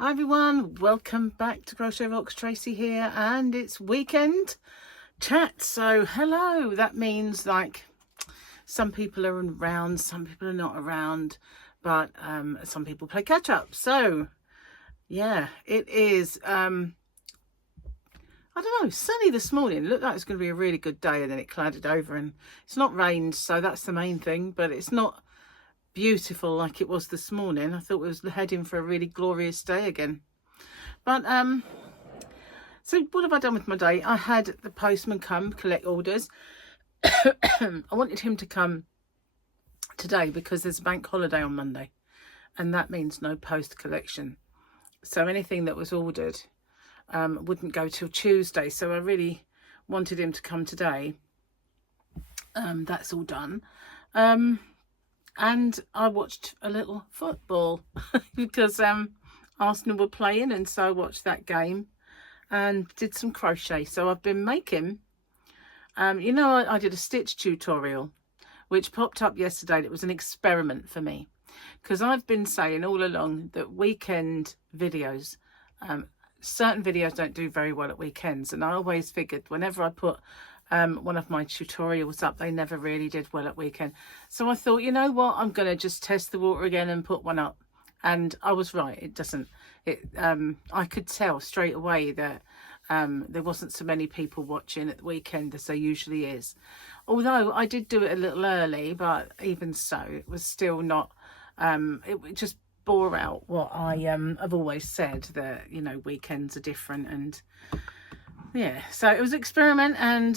Hi everyone, welcome back to Crochet Rocks. Tracy here, and it's weekend chat. So hello, that means like some people are around, some people are not around, but some people play catch up. So yeah, it is I don't know, sunny this morning. It looked like it's going to be a really good day, and then it clouded over, and it's not rained, so that's the main thing, but it's not beautiful like it was this morning. I thought we was heading for a really glorious day again. But so what have I done with my day? I had the postman come collect orders. I wanted him to come today because there's a bank holiday on Monday, and that means no post collection. So anything that was ordered wouldn't go till Tuesday. So I really wanted him to come today. That's all done. And I watched a little football because Arsenal were playing, and so I watched that game and did some crochet. So I've been making, I did a stitch tutorial which popped up yesterday. It was an experiment for me because I've been saying all along that weekend videos, certain videos don't do very well at weekends, and I always figured whenever I put one of my tutorials up, they never really did well at weekend. So I thought, you know what, I'm going to just test the water again and put one up. And I was right. It doesn't, I could tell straight away that there wasn't so many people watching at the weekend as there usually is. Although I did do it a little early, but even so, it was still not, it just bore out what I have always said, that, weekends are different. And yeah, so it was an experiment, and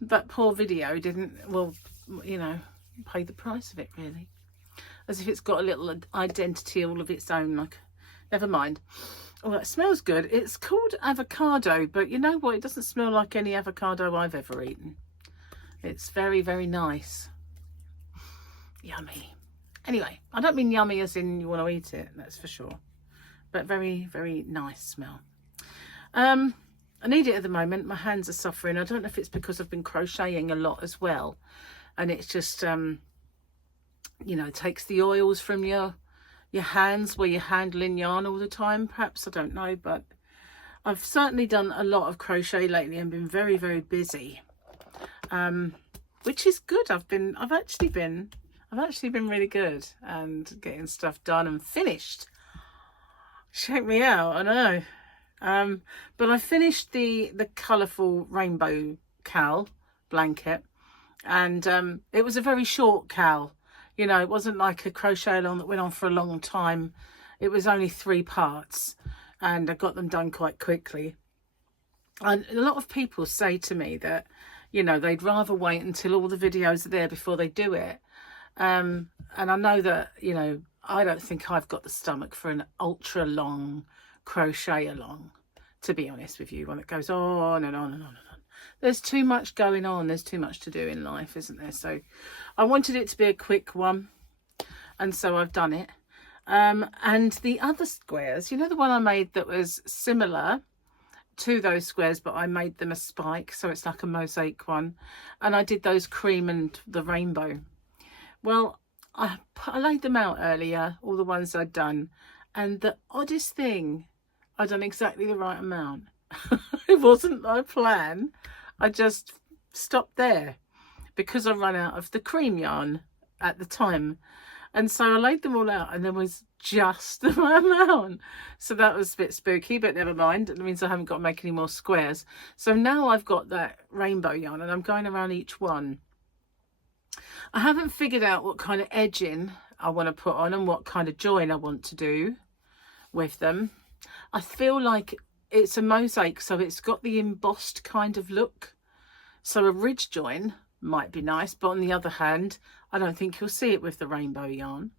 that poor video didn't, pay the price of it, really. As if it's got a little identity all of its own. Like, never mind. Oh, that smells good. It's called avocado, but you know what? It doesn't smell like any avocado I've ever eaten. It's very, very nice. Yummy. Anyway, I don't mean yummy as in you want to eat it, that's for sure. But very, very nice smell. I need it at the moment. My hands are suffering. I don't know if it's because I've been crocheting a lot as well, and it's just takes the oils from your hands where you're handling yarn all the time, perhaps. I don't know, but I've certainly done a lot of crochet lately and been very, very busy, which is good. I've actually been really good and getting stuff done and finished. Check me out. I know. But I finished the colourful rainbow cowl blanket, and it was a very short cowl. It wasn't like a crochet along that went on for a long time. It was only 3 parts, and I got them done quite quickly. And a lot of people say to me that, they'd rather wait until all the videos are there before they do it. And I know that, I don't think I've got the stomach for an ultra long crochet along, to be honest with you, one that goes on and on and on and on. There's too much going on. There's too much to do in life, isn't there? So I wanted it to be a quick one, and so I've done it. And the other squares, the one I made that was similar to those squares, but I made them a spike, so it's like a mosaic one, and I did those cream and the rainbow. Well, I laid them out earlier, all the ones I'd done, and the oddest thing, I'd done exactly the right amount. It wasn't my plan. I just stopped there because I ran out of the cream yarn at the time. And so I laid them all out, and there was just the right amount. So that was a bit spooky, but never mind. It means I haven't got to make any more squares. So now I've got that rainbow yarn, and I'm going around each one. I haven't figured out what kind of edging I want to put on and what kind of join I want to do with them. I feel like it's a mosaic, so it's got the embossed kind of look. So a ridge join might be nice, but on the other hand, I don't think you'll see it with the rainbow yarn.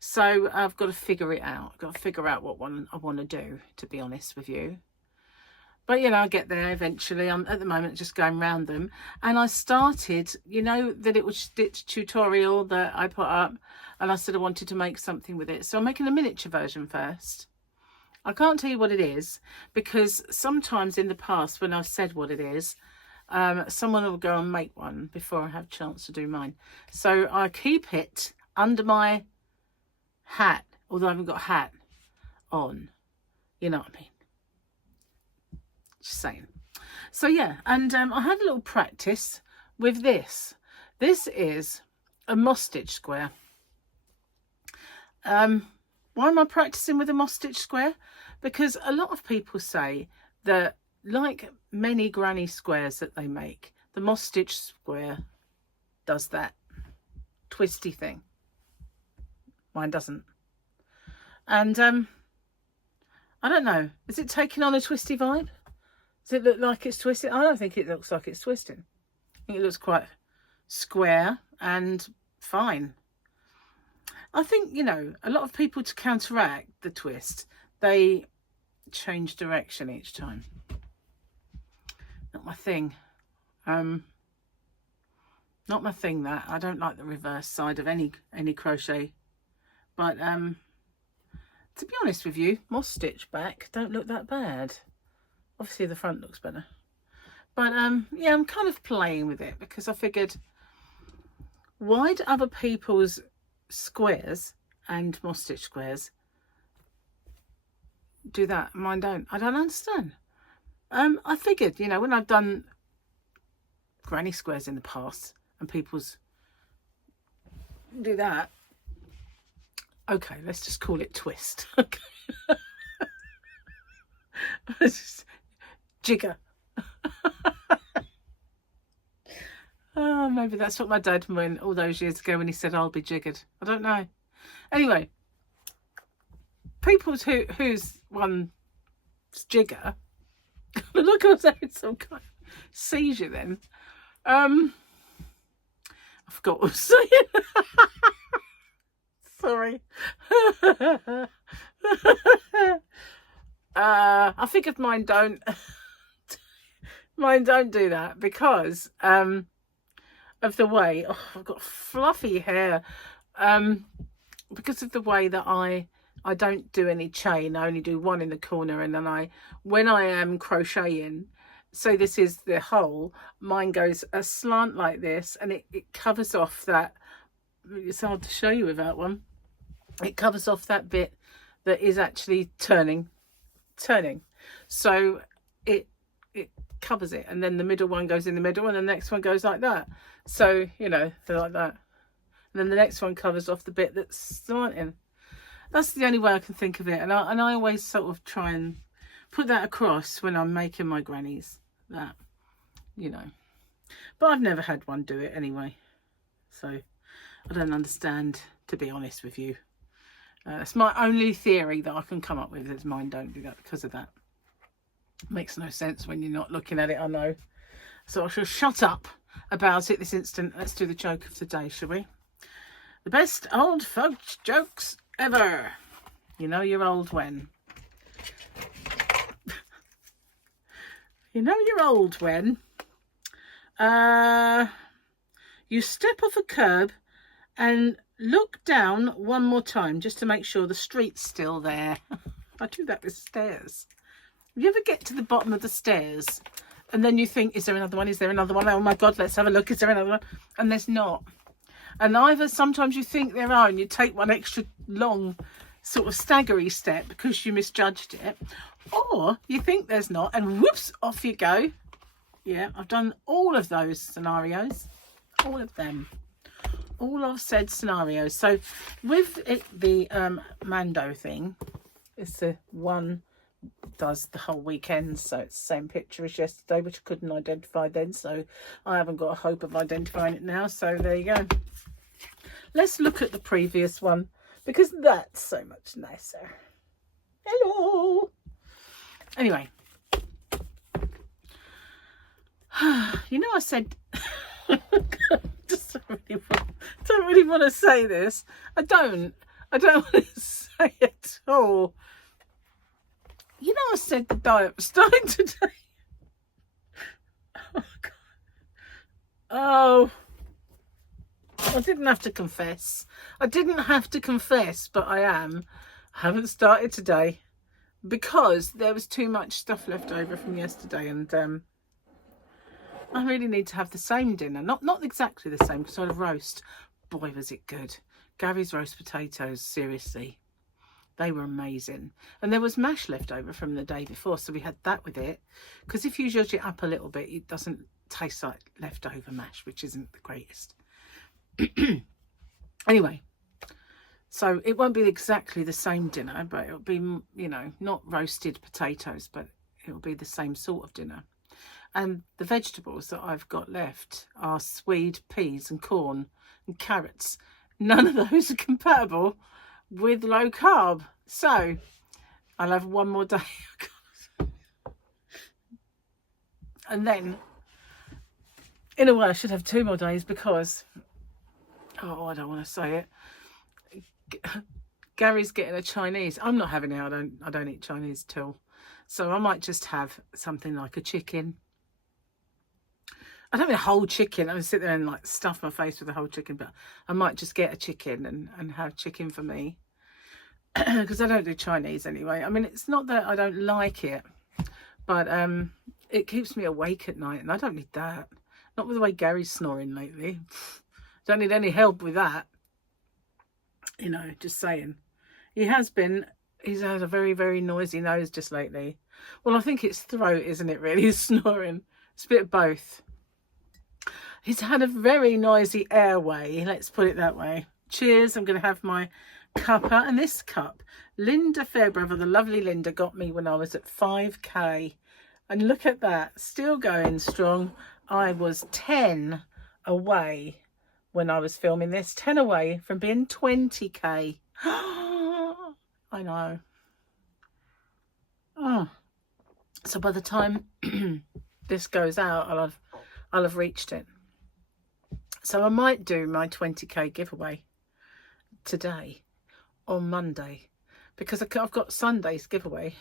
So I've got to figure it out. I've got to figure out what one I want to do, to be honest with you. But, I'll get there eventually. I'm at the moment just going around them. And I started, that it was stitch tutorial that I put up, and I said I wanted to make something with it. So I'm making a miniature version first. I can't tell you what it is, because sometimes in the past when I've said what it is, someone will go and make one before I have a chance to do mine. So I keep it under my hat, although I haven't got a hat on. You know what I mean? Just saying. So yeah, and I had a little practice with this. This is a moss stitch square. Why am I practicing with a moss stitch square? Because a lot of people say that, like many granny squares that they make, the moss stitch square does that twisty thing. Mine doesn't. And I don't know, is it taking on a twisty vibe? Does it look like it's twisted? I don't think it looks like it's twisting. I think it looks quite square and fine. I think, you know, a lot of people, to counteract the twist, they change direction each time. Not my thing. Not my thing, that. I don't like the reverse side of any crochet. But to be honest with you, moss stitch back don't look that bad. Obviously the front looks better. But yeah, I'm kind of playing with it because I figured, why do other people's squares and moss stitch squares do that? Mine don't. I don't understand. I figured, you know, when I've done granny squares in the past and people's do that, okay, let's just call it twist. Okay. Jigger. Oh, maybe that's what my dad meant all those years ago when he said I'll be jiggered. I don't know. Anyway, people's who's one jigger. Look, I was having some kind of seizure then. I forgot what I was saying. Sorry. I figured mine don't do that because of the way, oh, I've got fluffy hair, because of the way that I don't do any chain. I only do one in the corner, and then when I am crocheting, so this is the hole, mine goes a slant like this, and it covers off that. It's hard to show you without one. It covers off that bit that is actually turning, so it covers it, and then the middle one goes in the middle, and the next one goes like that. So, you know, they're like that, and then the next one covers off the bit that's slanting. That's the only way I can think of it, and I always sort of try and put that across when I'm making my grannies, that, you know. But I've never had one do it anyway, so I don't understand, to be honest with you. It's my only theory that I can come up with, is mine don't do that because of that. Makes no sense when you're not looking at it, I know. So I shall shut up about it this instant. Let's do the joke of the day, shall we? The best old folks jokes ever. You know you're old when. You know you're old when you step off a curb and look down one more time just to make sure the street's still there. I do that with stairs. You ever get to the bottom of the stairs and then you think, is there another one? Is there another one? Oh my God, let's have a look. Is there another one? And there's not. And either sometimes you think there are and you take one extra long sort of staggery step because you misjudged it, or you think there's not and whoops, off you go. Yeah, I've done all of those scenarios, all of them, all of said scenarios. So with it, the Mando thing, it's the one does the whole weekend, so it's the same picture as yesterday, which I couldn't identify then, so I haven't got a hope of identifying it now. So there you go. Let's look at the previous one because that's so much nicer. Hello. Anyway, you know, I said just don't really want to say this. I don't want to say it at all. You know, I said the diet was starting today. Oh, God. Oh, I didn't have to confess. I didn't have to confess, but I haven't started today because there was too much stuff left over from yesterday, and I really need to have the same dinner. Not exactly the same, because I had a roast. Boy, was it good. Gary's roast potatoes, seriously. They were amazing. And there was mash left over from the day before, so we had that with it. Because if you zhuzh it up a little bit, it doesn't taste like leftover mash, which isn't the greatest. Anyway, so it won't be exactly the same dinner, but it'll be, you know, not roasted potatoes, but it'll be the same sort of dinner. And the vegetables that I've got left are swede peas and corn and carrots. None of those are compatible with low carb. So I'll have one more day. And then, in a way, I should have 2 more days because, oh, I don't want to say it. Gary's getting a Chinese. I'm not having it. I don't eat Chinese at all. So I might just have something like a chicken. I don't mean a whole chicken. I would sit there and like stuff my face with a whole chicken, but I might just get a chicken and have chicken for me. Because I don't do Chinese anyway. I mean, it's not that I don't like it, but it keeps me awake at night, and I don't need that. Not with the way Gary's snoring lately. Don't need any help with that. You know, just saying. He's had a very, very noisy nose just lately. Well, I think it's throat, isn't it, really? He's snoring. It's a bit of both. He's had a very noisy airway, let's put it that way. Cheers, I'm going to have my cuppa. And this cup, Linda Fairbrother, the lovely Linda, got me when I was at 5k. And look at that, still going strong. I was 10 away when I was filming this. 10 away from being 20k. I know. Oh. So by the time this goes out, I'll have reached it. So I might do my 20k giveaway today on Monday, because I've got Sunday's giveaway.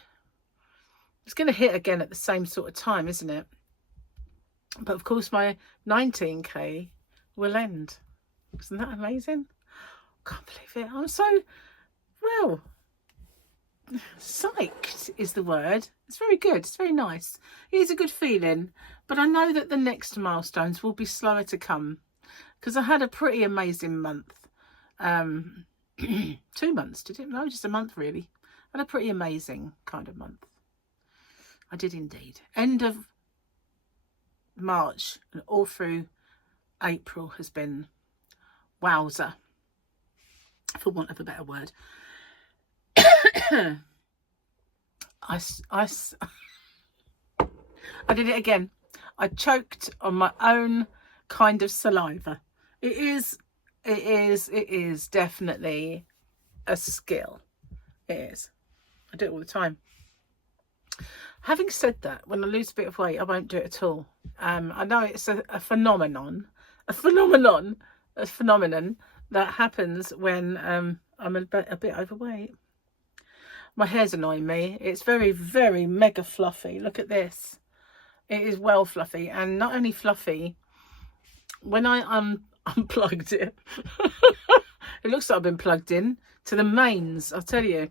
It's going to hit again at the same sort of time, isn't it? But of course my 19k will end. Isn't that amazing? Can't believe it. I'm so, well, psyched is the word. It's very good. It's very nice. It is a good feeling. But I know that the next milestones will be slower to come, because I had a pretty amazing month. 2 months, did it? No, just a month really. I had a pretty amazing kind of month. I did indeed. End of March and all through April has been wowzer, for want of a better word. I did it again. I choked on my own kind of saliva. It is definitely a skill. It is. I do it all the time. Having said that, when I lose a bit of weight, I won't do it at all. I know it's a phenomenon that happens when I'm a bit overweight. My hair's annoying me. It's very, very mega fluffy. Look at this. It is well fluffy, and not only fluffy. When I unplugged it, it looks like I've been plugged in to the mains. I'll tell you,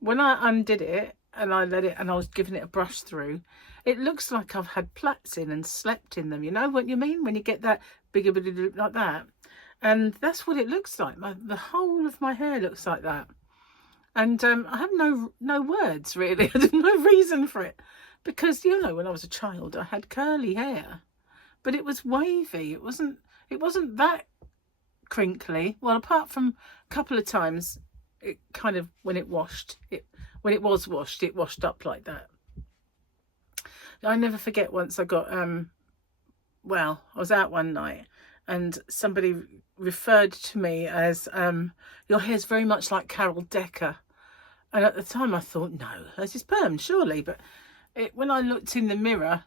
when I undid it and I let it, and I was giving it a brush through, it looks like I've had plaits in and slept in them. You know what you mean when you get that bigger bit like that? And that's what it looks like. The whole of my hair looks like that. And I have no words really. I didn't no reason for it, because you know, when I was a child, I had curly hair. But it was wavy. It wasn't that crinkly. Well, apart from a couple of times, it kind of, when it was washed, it washed up like that. I never forget once I got, well, I was out one night and somebody referred to me as, your hair's very much like Carol Decker. And at the time I thought, no, that's his perm, surely. But when I looked in the mirror,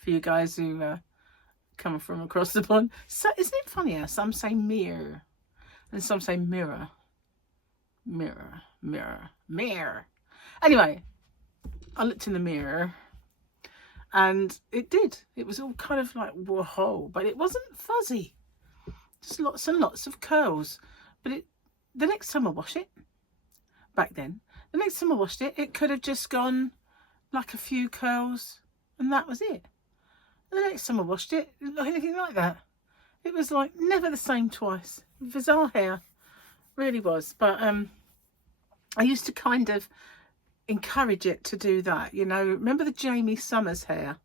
for you guys who come from across the pond. So isn't it funny how some say mirror and some say mirror? Mirror, mirror, mirror. Anyway, I looked in the mirror and it did. It was all kind of like, whoa, but it wasn't fuzzy. Just lots and lots of curls. But the next time I wash it, back then, the next time I washed it, it could have just gone like a few curls and that was it. The next time I washed it, it didn't look anything like that. It was like never the same twice. Bizarre hair, really was. But I used to kind of encourage it to do that, you know. Remember the Jamie Summers hair?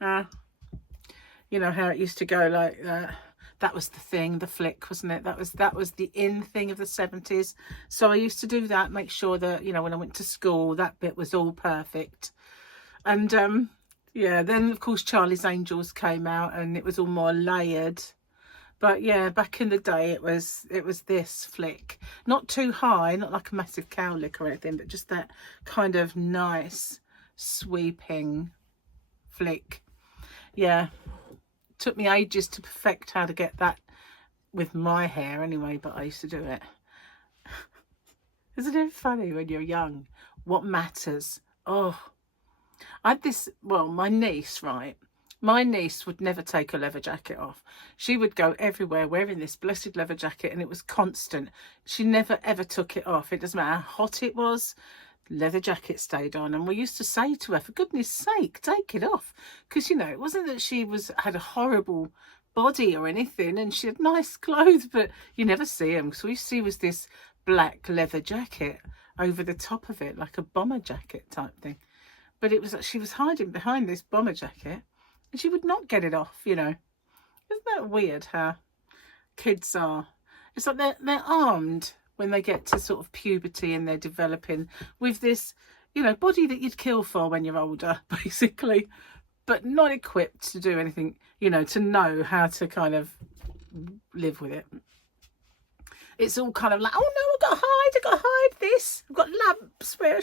You know how it used to go like that. That was the thing, the flick, wasn't it? That was the in thing of the 70s. So I used to do that, make sure that, you know, when I went to school, that bit was all perfect. And yeah, then of course Charlie's Angels came out and it was all more layered. But yeah, back in the day it was this flick. Not too high, not like a massive cowlick or anything, but just that kind of nice sweeping flick. Yeah. Took me ages to perfect how to get that with my hair anyway, but I used to do it. Isn't it funny when you're young what matters? Oh, I had this, well, my niece, right? My niece would never take a leather jacket off. She would go everywhere wearing this blessed leather jacket, and it was constant. She never ever took it off. It doesn't matter how hot it was, leather jacket stayed on. And we used to say to her, for goodness sake, take it off, because, you know, it wasn't that she had a horrible body or anything, and she had nice clothes, but you never see them. So all you see was this black leather jacket over the top of it, like a bomber jacket type thing. But it was, she was hiding behind this bomber jacket and she would not get it off, you know. Isn't that weird how kids are? It's like they're armed when they get to sort of puberty and they're developing with this, you know, body that you'd kill for when you're older, basically, but not equipped to do anything, you know, to know how to kind of live with it. It's all kind of like, oh no, I've got to hide this. I've got lumps where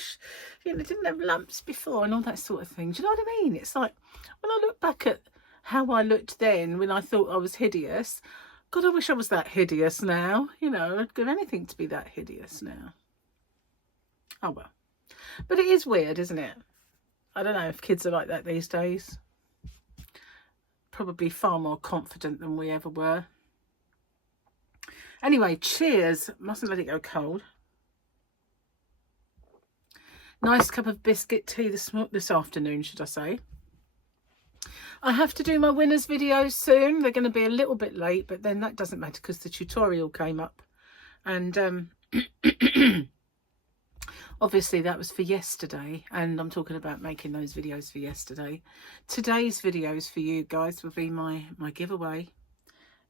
you know, didn't have lumps before and all that sort of thing. Do you know what I mean? It's like when I look back at how I looked then when I thought I was hideous, God, I wish I was that hideous now. You know, I'd give anything to be that hideous now. Oh well. But it is weird, isn't it? I don't know if kids are like that these days. Probably far more confident than we ever were. Anyway, cheers. Mustn't let it go cold. Nice cup of biscuit tea this afternoon, should I say. I have to do my winners videos soon. They're going to be a little bit late, but then that doesn't matter because the tutorial came up. And obviously that was for yesterday, and I'm talking about making those videos for yesterday. Today's videos for you guys will be my giveaway.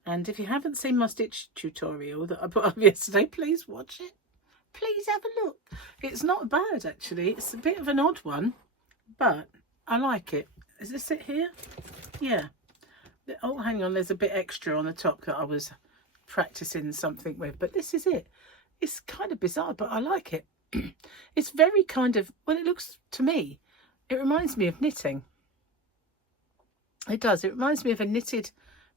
And if you haven't seen my stitch tutorial that I put up yesterday, please watch it. Please have a look. It's not bad, actually. It's a bit of an odd one, but I like it. Is this it here? Yeah. Oh, hang on. There's a bit extra on the top that I was practicing something with, but this is it. It's kind of bizarre, but I like it. It's very kind of, well, it looks to me, it reminds me of knitting. It does. It reminds me of a knitted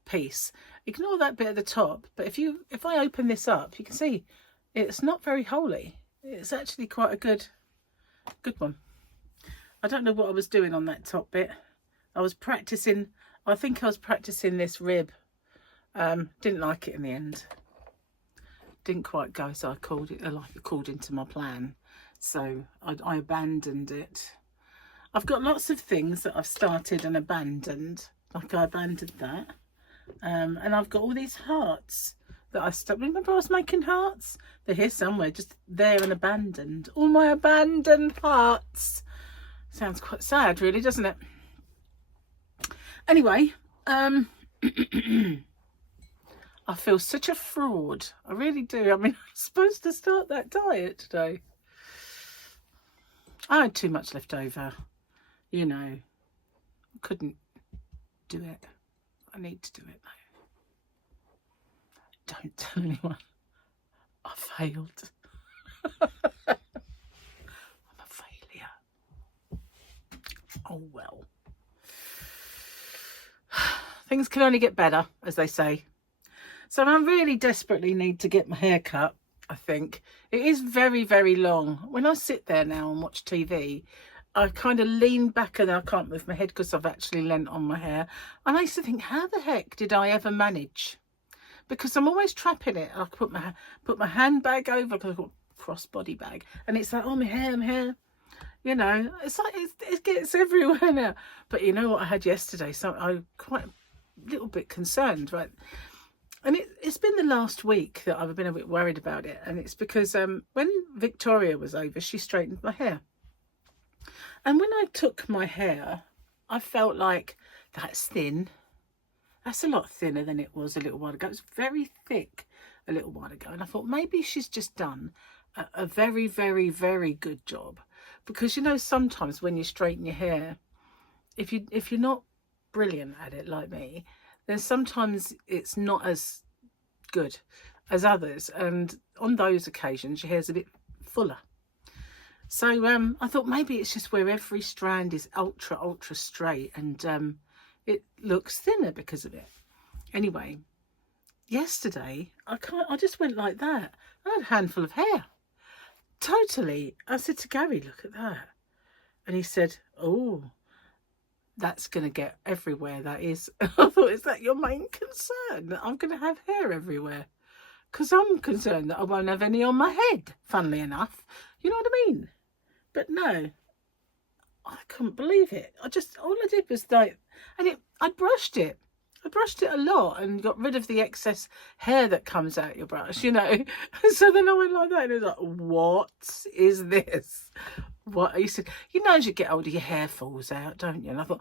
piece. Ignore that bit at the top, but if I open this up, you can see it's not very holy. It's actually quite a good one. I don't know what I was doing on that top bit. I was practicing, I think I was practicing this rib. Didn't like it in the end. Didn't quite go as I called it, like according to my plan. So I abandoned it. I've got lots of things that I've started and abandoned. Like I abandoned that. And I've got all these hearts that I stopped. Remember I was making hearts? They're here somewhere, just there and abandoned. All my abandoned hearts. Sounds quite sad, really, doesn't it? Anyway, I feel such a fraud. I really do. I mean, I'm supposed to start that diet today. I had too much left over. You know, couldn't do it. I need to do it though. Don't tell anyone. I failed. I'm a failure. Oh well. Things can only get better, as they say. So I really desperately need to get my hair cut, I think. It is very, very long. When I sit there now and watch TV, I kind of lean back and I can't move my head because I've actually leant on my hair. And I used to think, how the heck did I ever manage? Because I'm always trapping it. I put my handbag over because I've got a crossbody bag. And it's like, oh, my hair. You know, it's like it gets everywhere now. But you know what I had yesterday? So I'm quite a little bit concerned, right? And it's been the last week that I've been a bit worried about it. And it's because when Victoria was over, she straightened my hair. And when I took my hair, I felt like, that's thin. That's a lot thinner than it was a little while ago. It was very thick a little while ago. And I thought maybe she's just done a very, very, very good job. Because, you know, sometimes when you straighten your hair, if you're not brilliant at it like me, then sometimes it's not as good as others. And on those occasions, your hair's a bit fuller. So I thought maybe it's just where every strand is ultra, ultra straight, and it looks thinner because of it. Anyway, yesterday, I just went like that. I had a handful of hair. Totally. I said to Gary, look at that. And he said, oh, that's going to get everywhere, that is. I thought, is that your main concern? That I'm going to have hair everywhere? Because I'm concerned that I won't have any on my head, funnily enough. You know what I mean? But no, I couldn't believe it. All I did was like, and I brushed it. I brushed it a lot and got rid of the excess hair that comes out your brush, you know. So then I went like that, and it was like, what is this? What? You said, you know, as you get older, your hair falls out, don't you? And I thought,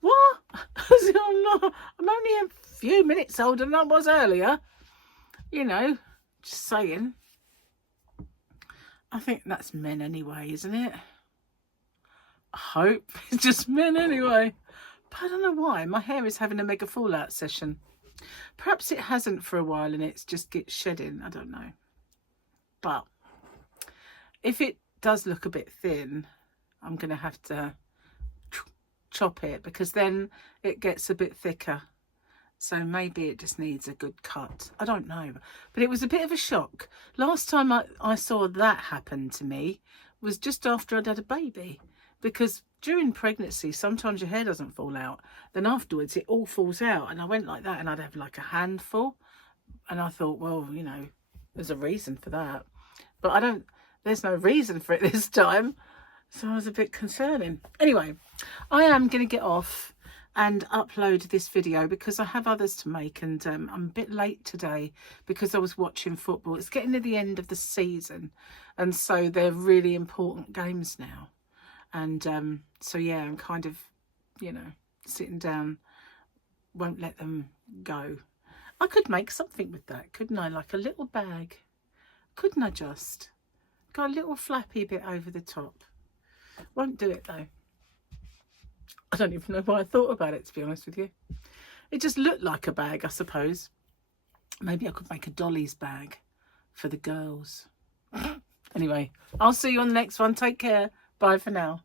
what? I said, I'm only a few minutes older than I was earlier. You know, just saying. I think that's men anyway, isn't it? I hope it's just men anyway. But I don't know why. My hair is having a mega fallout session. Perhaps it hasn't for a while and it's just gets shedding. I don't know. But if it does look a bit thin, I'm going to have to chop it, because then it gets a bit thicker. So maybe it just needs a good cut. I don't know. But it was a bit of a shock. Last time I saw that happen to me was just after I'd had a baby. Because during pregnancy, sometimes your hair doesn't fall out. Then afterwards, it all falls out. And I went like that and I'd have like a handful. And I thought, well, you know, there's a reason for that. But there's no reason for it this time. So I was a bit concerning. Anyway, I am going to get off and upload this video because I have others to make, and I'm a bit late today because I was watching football. It's getting to the end of the season, and so they're really important games now. And so yeah, I'm kind of, you know, sitting down, won't let them go. I could make something with that, couldn't I? Like a little bag, couldn't I? Just got a little flappy bit over the top. Won't do it though. I don't even know why I thought about it, to be honest with you. It just looked like a bag, I suppose. Maybe I could make a Dolly's bag for the girls. Anyway, I'll see you on the next one. Take care. Bye for now.